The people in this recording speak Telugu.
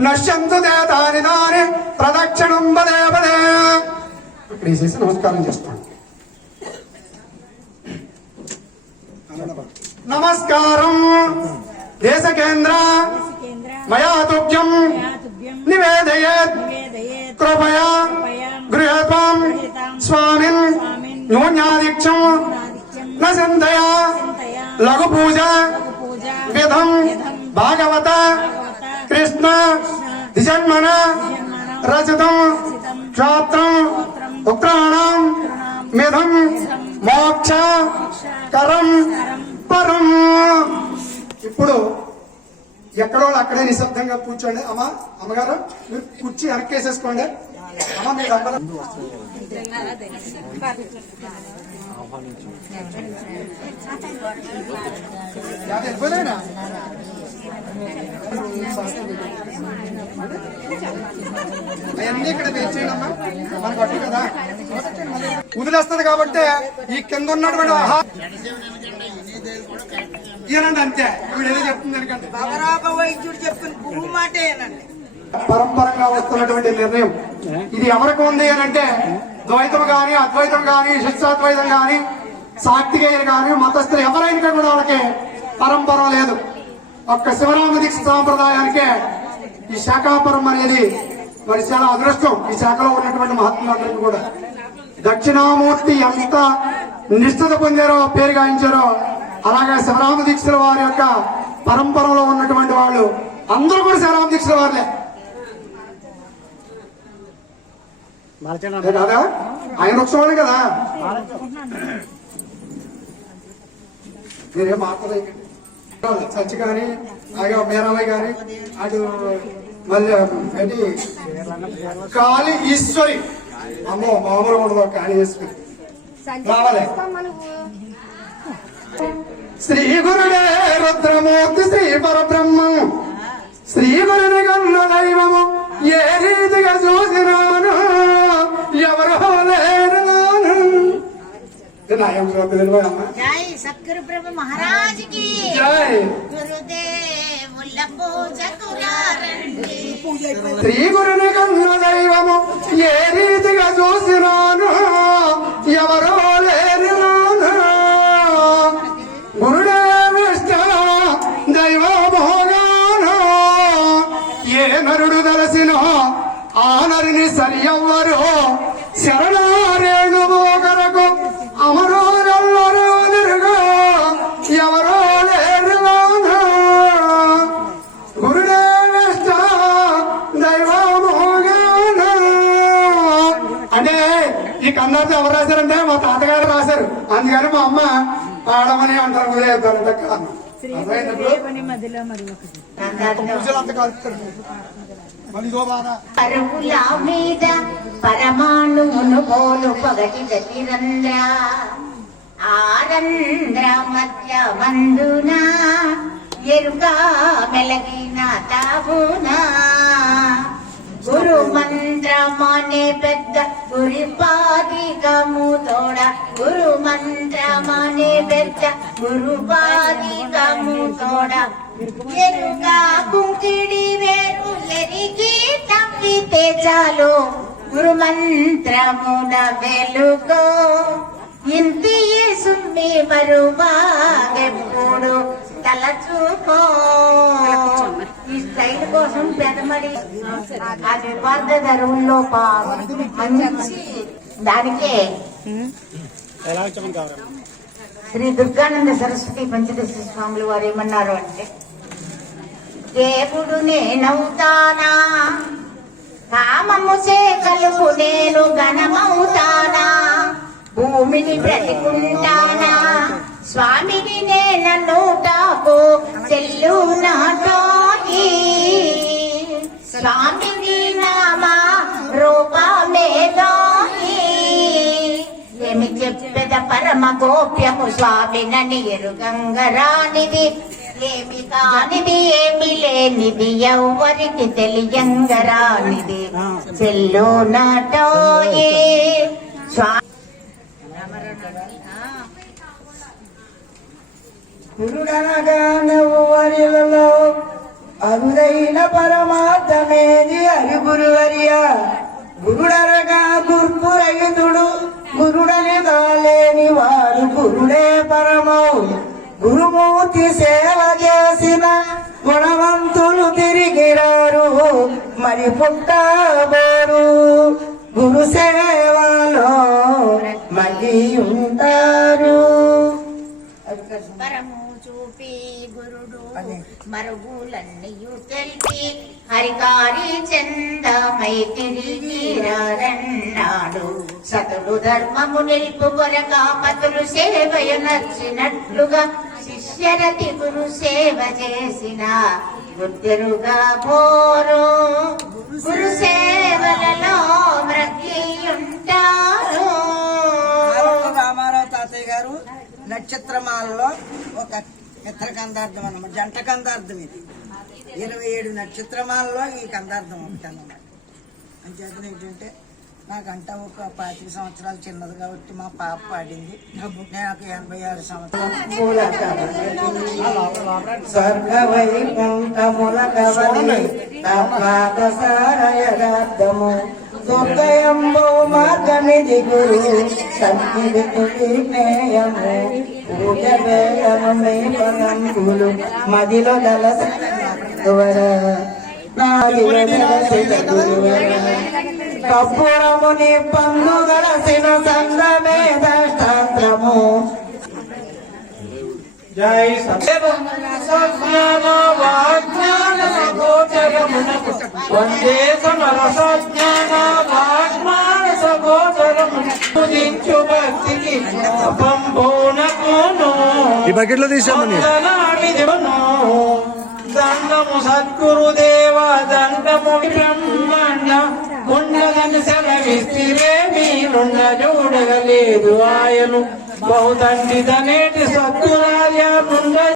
నశ్యంతు దేతాని దాని ప్రదక్షిణం పదే పదే ఇక్కడ వేసేసి నమస్కారం చేస్తాను. నమస్కారం. దేశ కేంద్ర మయా తుభ్యం నివేదయేత్ కృపయా గృహత్వం స్వామిన్ న్యూన్యాదిక్షం ఆదిత్యం న చింతయా చింతయా లఘు పూజ విధం భాగవత కృష్ణ దిజన్మన రజతం క్షాత్రం ఉక్రాణం మిథం మోక్ష కరం పరం. ఇప్పుడు ఎక్కడో అక్కడే నిశ్శబ్దంగా కూర్చోండి. అమ్మ అమ్మగారు మీరు కుర్చీ వెనక్కేసేసుకోండి. అమ్మ మీరు దండలు అవన్నీ ఇక్కడ వేసేయండి అమ్మా మనకు అట్టు కదా వదిలేస్తుంది కాబట్టి ఈ కింద ఉన్నటువంటి ఆహా ఈయనండి అంతే వీడు ఏదో చెప్తుంది ఎందుకంటే వైద్యుడు చెప్పిన గురువు మాటేనండి పరంపరంగా వస్తున్నటువంటి నిర్ణయం. ఇది ఎవరికి ఉంది అని అంటే ద్వైతం గాని అద్వైతం గాని శిక్షాద్వైతం గాని సాక్తికేయులు గాని మతస్థులు ఎవరైనా కూడా వాళ్ళకి పరంపర లేదు. ఒక్క శివరామ దీక్ష సాంప్రదాయానికే ఈ శాఖాపురం అనేది మరి చాలా అదృష్టం. ఈ శాఖలో ఉన్నటువంటి మహాత్ములందరికీ కూడా. దక్షిణామూర్తి ఎంత నిష్ఠత పొందారో పేరు గాయించారో అలాగే శివరామ దీక్షల వారి యొక్క పరంపరలో ఉన్నటువంటి వాళ్ళు అందరూ కూడా శివరామ దీక్షల వారులే ఏ కాదా ఆయన వృక్షవాళ్ళు కదా? మీరేం మాట్లాడలేకండి చచ్చి కానీ అలాగే మేరాలయ్య గాని అటు మళ్ళీ ఏంటి? కాళీ ఈశ్వరి. అమ్మో మామూలు ఉండదు కాళీ ఈశ్వరి. రావాలి. శ్రీ గురుడే రుద్రమూర్తి శ్రీ పరబ్రహ్మం. శ్రీ గురుని కన్న దైవము. ఏ రీతిగా చూసినాను నాయం సద్గురు ప్రభు మహారాజ్కి జై గురుదేవుల పూజకు శ్రీ గురుని కన్న దైవము ఏ రీతిగా చూసినాను ఎవరో లేరు గురుడే విష్ణు దైవమోగాను ఏ నరుడు దలసినో ఆ నరుని శరణారేణు ఎవరో లేరు నాను దైవమోగాన అంటే ఈ కన్నడతో ఎవరు రాశారంటే మా తాతగారు రాశారు. అందుకని మా అమ్మ పాడమని అంటారు వదిలేస్తారంటే కారణం. అంత పరుగుల మీద పోలు పగటి ఆరంధ్ర మధ్య మందున ఎరుగా మెలగిన తావునా గురు మంత్రమనే పెద్ద గురి పాదికము తోడ గురు మంత్రమనే పెద్ద గురు పాదికము తోడ. ఎరుగా కుంకిడి వేరు ఎరిగి తప్పితే చాలు గురు మంత్రమున వెలుగో ఇంతి సుమ్మి మరువాగెప్పుడు తలచూకో ఈ స్టైల్ కోసం పెదమడి ఆ నిర్వార్థ ధరువుల్లో మంచి దానికే శ్రీ దుర్గానంద సరస్వతి పంచదశ స్వాములు వారు ఏమన్నారు అంటే దేవుడు నేనవుతానా? కామము కలుపు నేను ఘనమవుతానా భూమిని బ్రతికుంటానా? స్వామిని నేనను టాకు చెల్లు నాటోకి స్వామిని నామా రూపమేదోయి ఏమి చెప్పేద పరమ గోప్యము స్వామినని ఎరుగంగరానిది ఏమి కానిది ఏమి లేనిది ఎవ్వరికి తెలియంగరానిది చెల్లు నాటోయే స్వామి గురుడనగా నువ్వు వరిలలో అరుదైన పరమార్థమేది హరి గురువర్య. గురుడనగా గుర్పు రహితుడు గురుడని దాలేని వాడు గురుడే పరమౌ. గురుమూర్తి సేవ చేసిన గుణవంతులు తిరిగిరారు మరి పుట్టబోరు. గురు సేవలో మళ్ళీ ఉంటారు. పరము చూపి గురుడు మరుగులన్నయు తెలిపి హరికారి చందమై తిరిగిరారన్నాడు సతుడు ధర్మము నిలుపు కొరక పతులు సేవయ నచ్చినట్లుగా శిష్యరతి గురు సేవ చేసిన గుర్తెరుగా పోరు. గురు సేవలలో మ్రగ్గియుంటారు ఆరోగ్య నక్షత్రమాలలో ఒక ఇతర కందార్థం అన్నమాట. జంట కందార్థం ఇది. ఇరవై ఏడు నక్షత్రమాలలో ఈ కందార్థం ఒకటి అన్నమాట. అంచేతన ఏంటంటే నాకంట ఒక పాతిక సంవత్సరాలు చిన్నది కాబట్టి మా పాప పాడింది. నాకు ఎనభై ఆరు సంవత్సరాలు. మార్గనిధి గురు. సన్నిధి పూజ వేయము మే మదిలో దళ గురువర నాదిలో దలసి కప్పురముని పందు గలసిన సంగమే దష్టాంత్రము జై వందే సమరసజ్ఞాన ఈ బకెట్లో తీసామని దండము సద్గురుదేవ దండము బ్రహ్మాండ ఉండదని సెలవిస్తిరే మీరుండ చూడగలేదు ఆయను బహుదండితనేటి సద్గురాయ